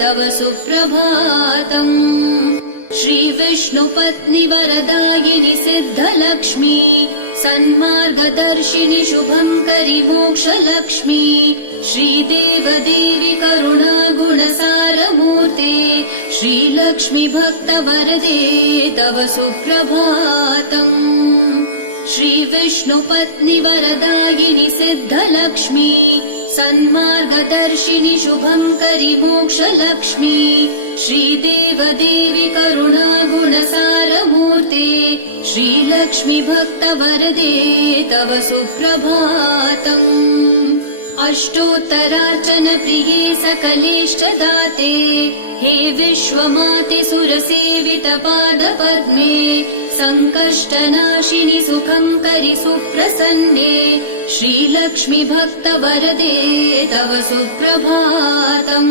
तव सुप्रभातम्। श्रीविष्णुपत्नि वरदायिनि सिद्धलक्ष्मी सन्मार्गदर्शिनि शुभङ्करि मोक्षलक्ष्मी श्रीदेवदेवि करुणा गुणसारमूर्ते श्रीलक्ष्मी भक्तवरदे तव सुप्रभातम्। श्रीविष्णुपत्नि वरदायिनि सिद्धलक्ष्मी सन्मार्गदर्शिनि शुभङ्करि मोक्षलक्ष्मी श्रीदेवदेवि करुणा गुणसारमूर्ते श्रीलक्ष्मी भक्तवरदे तव सुप्रभातम्। अष्टोत्तरार्चन प्रिये सकलेष्टदाते हे विश्वमाते सुरसेवित पादपद्मे सङ्कष्टनाशिनि सुखङ्करि सुप्रसन्ने श्रीलक्ष्मी भक्तवरदे तव सुप्रभातम्।